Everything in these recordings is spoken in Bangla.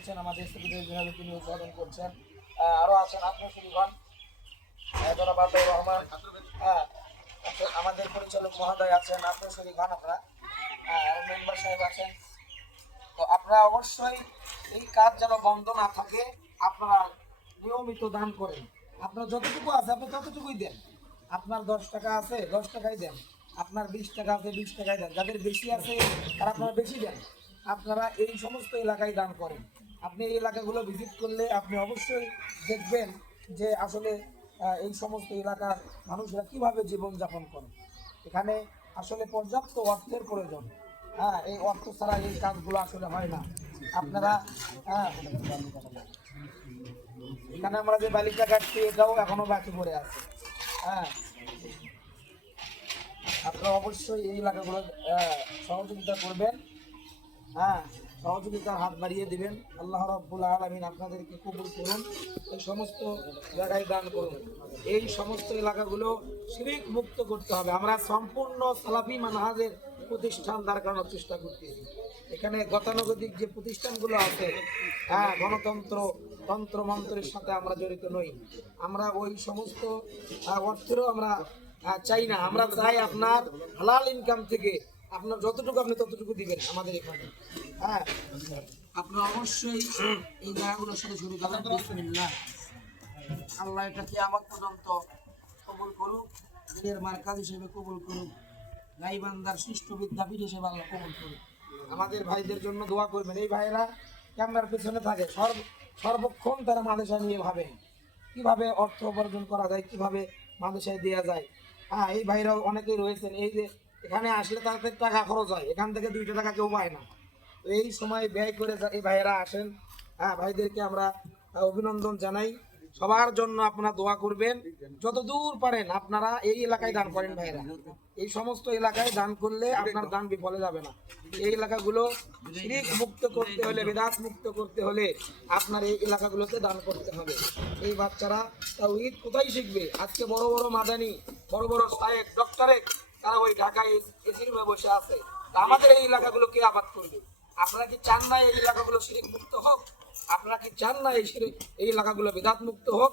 চলছেন, আমাদের স্থগিতের যেভাবে তিনি উদ্বোধন করছেন। আরো আছেন আপনার সুদীগণ, জনাব আব্দুর রহমান, আমাদের পরিচালক মহোদয় আছেন, আপনার সুদীগণ, আমরা মেম্বার সাহেব আছেন। তো আপনারা অবশ্যই এই কাজ যেন বন্ধ না থাকে, আপনারা নিয়মিত দান করেন। আপনার যতটুকু আছে আপনি ততটুকুই দেন। আপনার 10 টাকা আছে 10 টাকাই দেন, আপনার 20 টাকা আছে 20 টাকাই দেন, যাদের বেশি আছে তারা আপনারা বেশি দেন। আপনারা এই সমস্ত এলাকায় দান করেন। আপনি এই এলাকাগুলো ভিজিট করলে আপনি অবশ্যই দেখবেন যে আসলে এই সমস্ত এলাকার মানুষরা কিভাবে জীবনযাপন করে। এখানে আসলে পর্যাপ্ত অর্থের প্রয়োজন। এই অর্থ ছাড়া এই কাজগুলো আসলে হয় না। আপনারা এখানে আমরা যে বালিকা কাটছি এটাও এখনো বাকি পড়ে আছে। আপনারা অবশ্যই এই এলাকাগুলো সহযোগিতা করবেন। সহযোগিতার হাত বাড়িয়ে দিবেন। আল্লাহ রাব্বুল আলামিন আপনাদেরকে কবুল করুন, এই সমস্ত জায়গায় দান করুন। এই সমস্ত এলাকাগুলো শিরক মুক্ত করতে হবে। আমরা সম্পূর্ণ সালাফি মানহাজের প্রতিষ্ঠান দাঁড় করানোর চেষ্টা করতেছি। এখানে গতানুগতিক যে প্রতিষ্ঠানগুলো আছে, গণতন্ত্র তন্ত্রমন্ত্রের সাথে আমরা জড়িত নই। আমরা ওই সমস্ত অর্থেরও আমরা চাই না। আমরা চাই আপনার হালাল ইনকাম থেকে আপনার যতটুকু আপনি ততটুকু দিবেন আমাদের এখানে। আপনারা অবশ্যই এই জায়গাগুলোর সাথে শুরু করেন। বিসমিল্লাহ। আল্লাহ এটা কিয়ামত পর্যন্ত কবুল করুক, দিনের মার্কাজ হিসেবে কবুল করুক, গাইবান্দার সৃষ্ট বিদ্যাপীঠ হিসেবে আল্লাহ কবুল করুক। আমাদের ভাইদের জন্য দোয়া করবেন। এই ভাইরা ক্যামেরার পেছনে থাকে, সর্বক্ষণ তারা মাদ্রাসা নিয়ে ভাবে কিভাবে অর্থ উপার্জন করা যায়, কিভাবে মাদ্রাসায় দেওয়া যায়। এই ভাইরাও অনেকেই রয়েছেন, এই যে এখানে আসলে তাদের টাকা খরচ হয়, এখান থেকে 2টা টাকা কেউ পায় না। তো এই সময় ব্যয় করে এই ভাইয়েরা আসেন। ভাইদেরকে আমরা অভিনন্দন জানাই। সবার জন্য আপনারা দোয়া করবেন, যত দূর পারেন আপনারা এই এলাকায় দান করেন। ভাইরা এই সমস্ত এলাকায় দান করলে আপনার দান বিফলে যাবে না। এই এলাকাগুলো শিরক মুক্ত করতে হলে, বিদআত মুক্ত করতে হলে আপনার এই এলাকাগুলোতে দান করতে হবে। এই বাচ্চারা তাওহীদ কোথায় শিখবে? আজকে বড় বড় মাদানি, বড় বড় শায়েখ, ডক্টরেট, তারা ওই ঢাকায় এসি রুমে বসে আছে। আমাদের এই এলাকাগুলো কে আবাদ করবে? আপনারা কি চান না এই এলাকাগুলো শিরক মুক্ত হোক? আপনারা কি চান না এই এলাকাগুলো বিদআত মুক্ত হোক?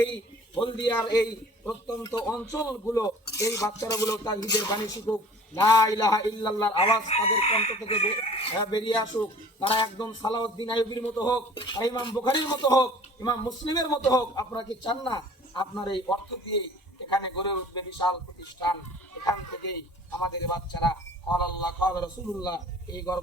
এই হলদিয়ার এই প্রত্যন্ত অঞ্চলগুলো, এই বাচ্চারাগুলো তাওহীদের বাণী শিখুক, লা ইলাহা ইল্লাল্লাহর আওয়াজ তাদের কণ্ঠ থেকে বেরিয়ে আসুক। তারা একদম সালাউদ্দিন আইয়ুবীর মতো হোক, ইমাম বুখারীর মতো হোক, ইমাম মুসলিমের মতো হোক। আপনারা কি চান না? আপনার এই অর্থ দিয়েই এখানে গড়ে উঠবে বিশাল প্রতিষ্ঠান। এখান থেকেই আমাদের বাচ্চারা আল্লাহ কাল রাসূলুল্লাহ এই গড়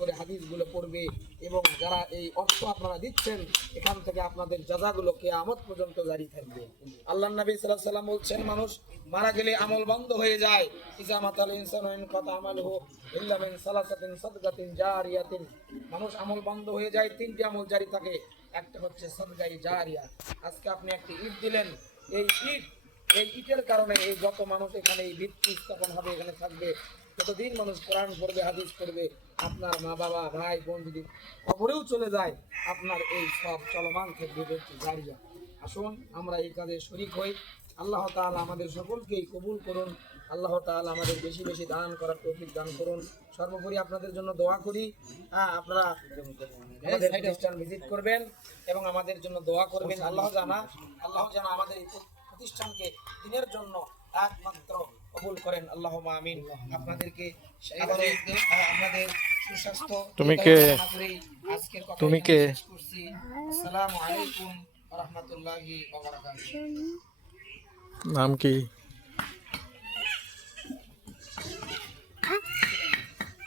করে হাদিসগুলো পড়বে। এবং যারা এই অর্থ আপনারা দিচ্ছেন, এখান থেকে আপনাদের জাযাগুলো কিয়ামত পর্যন্ত জারি থাকবে। আল্লাহর নবী সাল্লাল্লাহু আলাইহি ওয়াসাল্লাম বলছেন, মানুষ মারা গেলে আমল বন্ধ হয়ে যায়। ইজা মাতাল ইনসানু ইনকাতা আমালুহু ইল্লা মিন সালাসাতিন সাদকাতিন জারিয়াতিন। মানুষ আমল বন্ধ হয়ে যায়, 3টি আমল জারি থাকে। একটা হচ্ছে সাদকায়ে জারিয়া। আজকে আপনি একটি ইট দিলেন, এই ইটের কারণে এই যত মানুষ এখানে এই ভিত্তি স্থাপন হবে, এখানে থাকবে, যতদিন মানুষ কোরআন পড়বে, হাদিস পড়বে, আপনার মা বাবা ভাই বোন যদি কবরেও চলে যায়, আপনার এই সব চলমান থাকবে জারিয়া। আসুন আমরা এই কাজে শরীক হই। আল্লাহ তাআলা আমাদের সকলকেই কবুল করুন। আল্লাহ তাআলা আমাদের বেশি বেশি দান করার তৌফিক দান করুন। সর্বোপরি আপনাদের জন্য দোয়া করি। আপনারা আমাদের প্রতিষ্ঠান ভিজিট করবেন এবং আমাদের জন্য দোয়া করবেন। আল্লাহ যেন আমাদের এই প্রতিষ্ঠানকে দিনের জন্য একমাত্র কবুল করেন। আল্লাহুম্মা আমিন। আপনাদেরকে আপনাদের সুস্বাস্থ্য তুমি কে আসসালামু আলাইকুম ওয়া রাহমাতুল্লাহি ওয়া বারাকাতুহু। নাম কি?